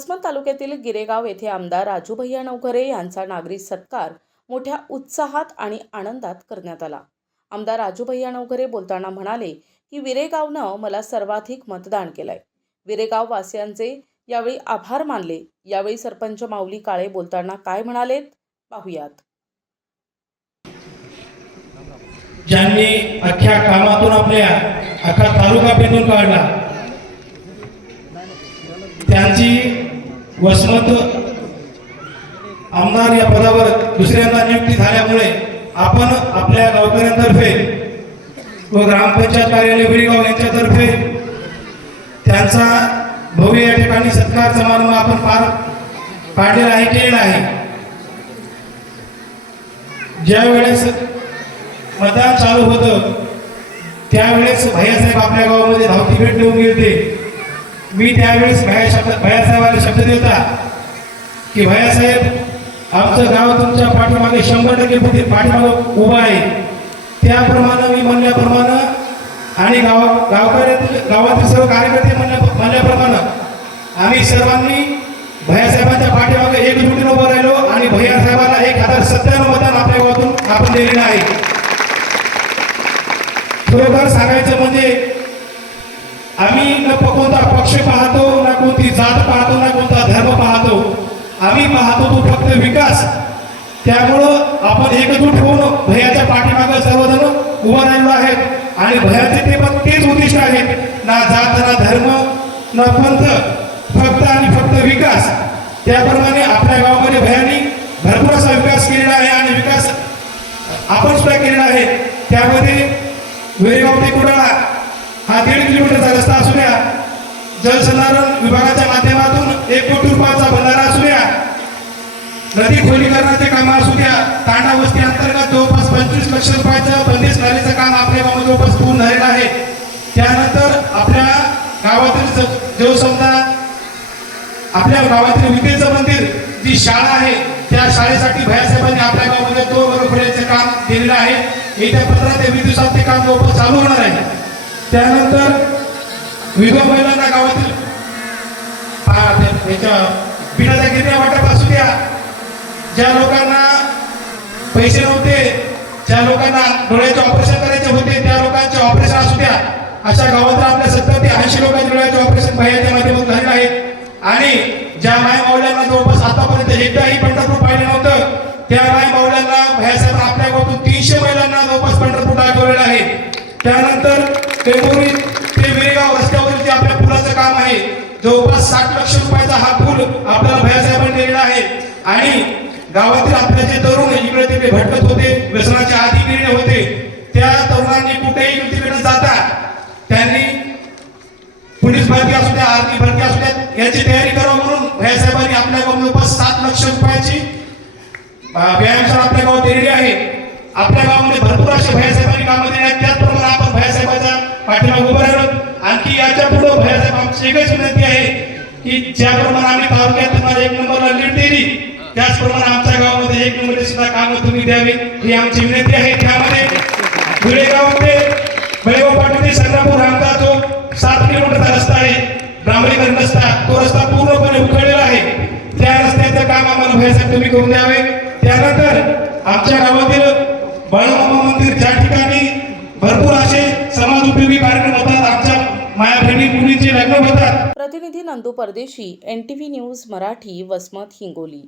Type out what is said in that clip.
वसमत तालुक्यातील गिरेगाव येथे आमदार राजू भैया नवघरे यांचा नागरी सत्कार मोठ्या उत्साहात आणि आनंदात करण्यात आला। आमदार राजू भैया नवघरे बोलताना म्हणाले की विरेगावनं मला सर्वाधिक मतदान केलंय। विरेगाव वासियांचे यावेळी आभार मानले। यावेळी सरपंच माऊली काळे बोलताना काय म्हणालेत पाहूयात। ज्यांनी अख्ख्या कामातून आपल्या अख्खा तालुका पेटून काढला, त्यांची वसमत आमदार या पदावर दुसऱ्यांदा नियुक्ती झाल्यामुळे आपण आपल्या गावकऱ्यांतर्फे व ग्रामपंचायत कार्यालय विरेगाव यांच्यातर्फे त्यांचा भव्य या ठिकाणी सत्कार समारंभ आपण पार पाडलेला आहे, केलेला आहे। ज्या वेळेस मतदान चालू होतं त्यावेळेस भैयासाहेब आपल्या गावामध्ये धावती भेट देऊन गेले। मी त्यावेळेस भैयासाहेबाला शब्द देता की भैयासाहेब आमचं गाव तुमच्या पाठीमागे 100% पाठीमागे उभा आहे। त्याप्रमाणे मी म्हणल्याप्रमाणे आणि गावातील सर्व कार्यकर्ते म्हणल्याप्रमाणे आम्ही सर्वांनी भैयासाहेबांच्या पाठीमागे एकजुटीने उभं राहिलो आणि भैयासाहेबाला 1097 मतदान आपल्या गावातून आपण दिलेलं आहे। खरोखर सांगायचं म्हणजे आम्ही न कोणता पक्ष पाहतो, ना कोणती जात पाहतो, ना कोणता धर्म पाहतो, आम्ही पाहतो तो फक्त विकास। त्यामुळं आपण एकजूट होऊन भैयाच्या पाठीमागे सर्वजण उभं राहिलो आहेत आणि भैयाचे ते पण तेच उद्दिष्ट आहेत, ना जात ना धर्म ना पंथ, फक्त आणि फक्त विकास। त्याप्रमाणे आपल्या गावामध्ये भैयानी भरपूर असा विकास केलेला आहे आणि विकास आपण सुद्धा केलेला आहे। त्यामध्ये विरेगाव ते कुडाळा हा 1.5 किलोमीटरचा रस्ता असू द्या, जलसंधारण विभागाच्या माध्यमातून 1 कोटी रुपयाचा बंधारा असू द्या, नदी खोलीकरणाचे काम असू द्या, तांडा वस्ती अंतर्गत जवळपास 25 लाख रुपयाचं बंदिस्त नालीचं काम आपल्या गावामध्ये जवळपास पूर्ण झालेलं आहे। त्यानंतर आपल्या गावातील जो समजा आपल्या गावातील विद्येचं मंदिर जी शाळा आहे त्या शाळेसाठी भैयासाहेबांनी आपल्या गावामध्ये 2 वर्ग काम दिलेलं आहे। येत्या 15 ते 20 दिवसात ते काम जवळपास चालू होणार आहे। त्यानंतर विधवा महिलांना गावातील पिठाच्या गिरण्या वाटप असू द्या, ज्या लोकांना पैसे नव्हते, ज्या लोकांना डोळ्याचे ऑपरेशन करायचे होते त्या लोकांचे ऑपरेशन असू द्या, अशा गावात आपल्या 70 ते 80 लोकांचे डोळ्याचे ऑपरेशन भैयाच्या माध्यमातून झालेले आहेत। आणि ज्या माय माऊल्यांना जवळपास आतापर्यंत एकदाही पंढरपूर पाहिलं नव्हतं त्या माय माऊल्यांना भैयासाहेब आपल्या गावातून 300 महिलांना जवळपास पंढरपूर दाखवलेलं आहे। त्यानंतर टेंभुर्णी ते विरेगाव रस्त्यावरील जे आपल्या पुलाचं काम आहे जवळपास 60 लाख रुपयाचा हा पूल आपल्याला भैयासाहेबांनी दिलेला आहे। आणि गावातील आपले जे तरुण इकडे तिकडे भटकत होते, व्यसनाच्या आदी गेलेले होते, त्या तरुणांनी कुठेही तिकडे न जाता त्यांनी पोलीस भरती असू द्या, आर्मी भरती असू द्या याची तयारी करावं म्हणून भैयासाहेबांनी आपल्या गावात जवळपास 7 लाख रुपयाची व्यायामशाळा आपल्या गावात दिलेली आहे। आपल्या गावामध्ये भरपूर असे भैयासाहेबांनी कामं दिली आहेत। त्याचप्रमाणे आपण भैयासाहेबांच्या पाठीमागे उभं राहिलो। आणखी याच्या पुढे भैयासाहेब आमची एकच विनंती आहे की ज्याप्रमाणे आम्ही तालुक्यात तुम्हाला 1 नंबरला लीड दिली त्याचप्रमाणे आमच्या गावामध्ये 1 नंबरची सुद्धा कामं तुम्ही द्यावी ही आमची विनंती आहे। त्यामध्ये विरेगाव ते बेळगाव पाटी ते संग्रामपूर आमचा जो 7 किलोमीटरचा रस्ता आहे, डांबरीकरण रस्ता, तो रस्ता पूर्णपणे उखडलेला आहे। त्या रस्त्याचं काम आम्हाला भैयासाहेब तुम्ही करून द्यावे। त्यानंतर आमच्या गावातील बाळूमामा मंदिर ज्या ठिकाणी भरपूर असे समाज उपयोगी कार्यक्रम होतात, आमच्या माया बहिणी मुलींचे लग्न होतात। प्रतिनिधी नंदू परदेशी, NTV न्यूज मराठी, वसमत, हिंगोली।